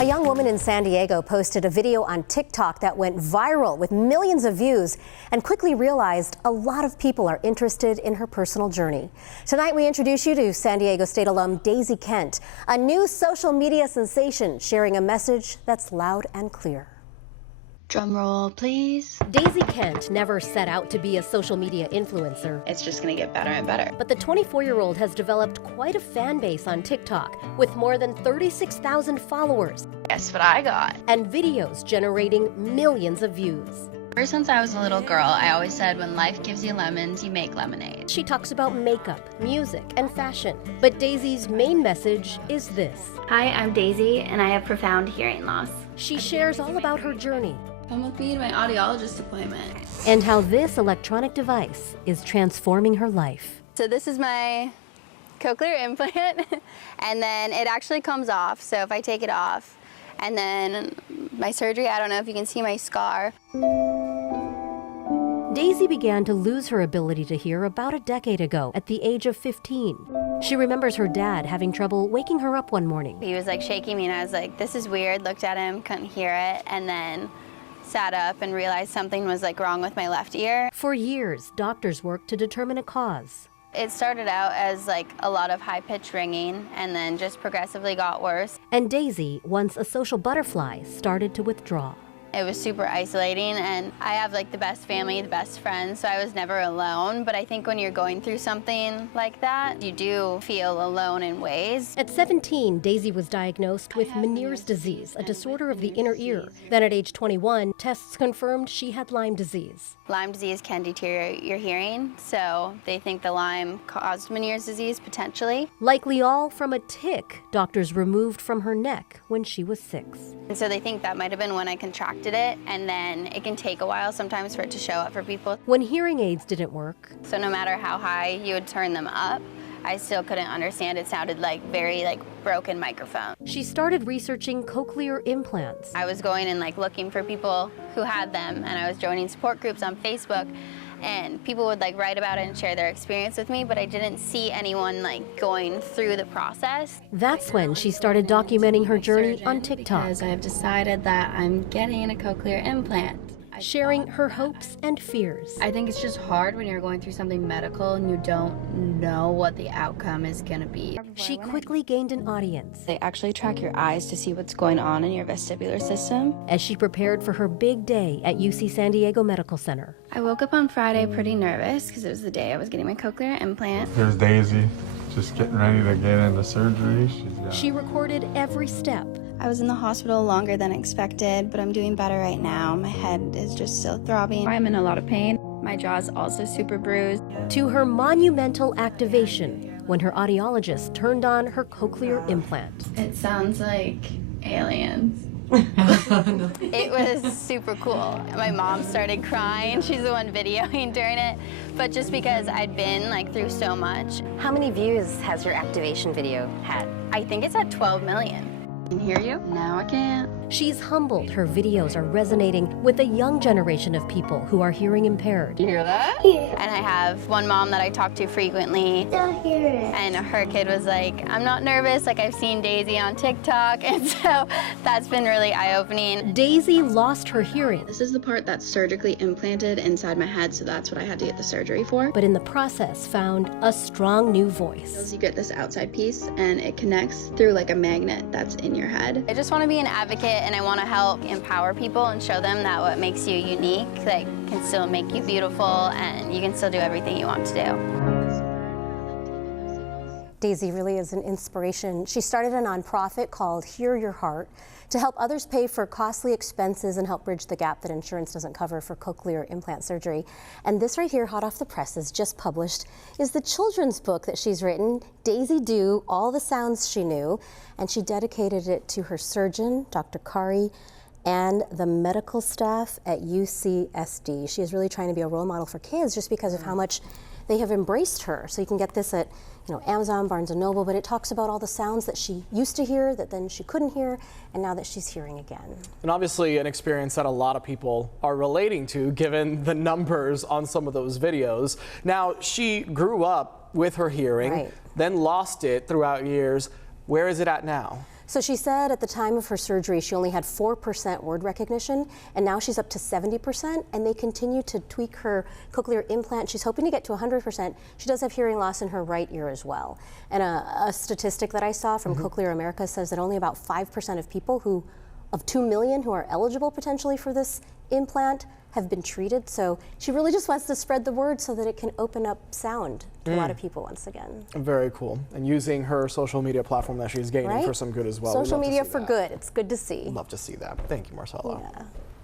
A young woman in San Diego posted a video on TikTok that went viral with millions of views and quickly realized a lot of people are interested in her personal journey. Tonight we introduce you to San Diego State alum Daisy Kent, a new social media sensation sharing a message that's loud and clear. Drum roll, please. Daisy Kent never set out to be a social media influencer. It's just gonna get better and better. But the 24-year-old has developed quite a fan base on TikTok with more than 36,000 followers. Guess what I got? And videos generating millions of views. Ever since I was a little girl, I always said when life gives you lemons, you make lemonade. She talks about makeup, music, and fashion. But Daisy's main message is this. Hi, I'm Daisy, and I have profound hearing loss. She shares all about her journey. Come with me to my audiologist appointment. And how this electronic device is transforming her life. So this is my cochlear implant, and then it actually comes off. So if I take it off, and then my surgery, I don't know if you can see my scar. Daisy began to lose her ability to hear about a decade ago at the age of 15. She remembers her dad having trouble waking her up one morning. He was like shaking me, and I was like, this is weird, looked at him, couldn't hear it, and then sat up and realized something was like wrong with my left ear. For years, doctors worked to determine a cause. It started out as like a lot of high-pitched ringing and then just progressively got worse. And Daisy, once a social butterfly, started to withdraw. It was super isolating, and I have like the best family, the best friends, so I was never alone. But I think when you're going through something like that, you do feel alone in ways. At 17, Daisy was diagnosed with Meniere's disease, a disorder of the inner ear. Then at age 21, tests confirmed she had Lyme disease. Lyme disease can deteriorate your hearing, so they think the Lyme caused Meniere's disease potentially. Likely all from a tick doctors removed from her neck when she was 6. And so they think that might have been when I contracted it, and then it can take a while sometimes for it to show up for people. When hearing aids didn't work, So no matter how high you would turn them up, I still couldn't understand. It sounded like very broken microphone. she started researching cochlear implants. I was going and looking for people who had them, and I was joining support groups on Facebook, and people would write about it and share their experience with me, but I didn't see anyone going through the process. That's when she started documenting her journey on TikTok, Because I've decided that I'm getting a cochlear implant. sharing her hopes and fears. I think it's just hard when you're going through something medical and you don't know what the outcome is going to be. She quickly gained an audience They actually track your eyes to see what's going on in your vestibular system. as she prepared for her big day at UC San Diego Medical Center. I woke up on Friday pretty nervous because it was the day I was getting my cochlear implant. Here's Daisy, just getting ready to get into surgery. She recorded every step. I was in the hospital longer than expected, but I'm doing better right now. My head is just still throbbing. I'm in a lot of pain. My jaw's also super bruised. To her monumental activation when her audiologist turned on her cochlear implant. It sounds like aliens. It was super cool. My mom started crying. She's the one videoing during it, but just because I'd been through so much. How many views has your activation video had? I think it's at 12 million. Can hear you? Now I can't. She's humbled her videos are resonating with a young generation of people who are hearing impaired. You hear that? And I have one mom that I talk to frequently, and her kid was like, I'm not nervous, I've seen Daisy on TikTok, and so that's been really eye-opening. Daisy lost her hearing, This is the part that's surgically implanted inside my head, so that's what I had to get the surgery for. but in the process found a strong new voice. You get this outside piece, and it connects through a magnet that's in your head. I just want to be an advocate, and I want to help empower people and show them that what makes you unique can still make you beautiful, and you can still do everything you want to do. Daisy really is an inspiration. She started a nonprofit called Hear Your Heart to help others pay for costly expenses and help bridge the gap that insurance doesn't cover for cochlear implant surgery. And this right here, hot off the presses, just published, is the children's book that she's written, Daisy Do, All the Sounds She Knew, and she dedicated it to her surgeon, Dr. Kari, and the medical staff at UCSD. She is really trying to be a role model for kids just because of how much they have embraced her. So you can get this at Amazon, Barnes & Noble, but it talks about all the sounds that she used to hear that then she couldn't hear, and now that she's hearing again. And obviously an experience that a lot of people are relating to given the numbers on some of those videos. Now, she grew up with her hearing, Right. then lost it throughout years. Where is it at now? So she said at the time of her surgery, she only had 4% word recognition, and now she's up to 70%, and they continue to tweak her cochlear implant. She's hoping to get to 100%. She does have hearing loss in her right ear as well. And a statistic that I saw from Cochlear America says that only about 5% of people of 2 million who are eligible potentially for this implant have been treated. So she really just wants to spread the word so that it can open up sound to a lot of people once again. Very cool. And using her social media platform that she's gaining for some good as well. Social media for good. It's good to see. Love to see that. Thank you, Marcella. Yeah.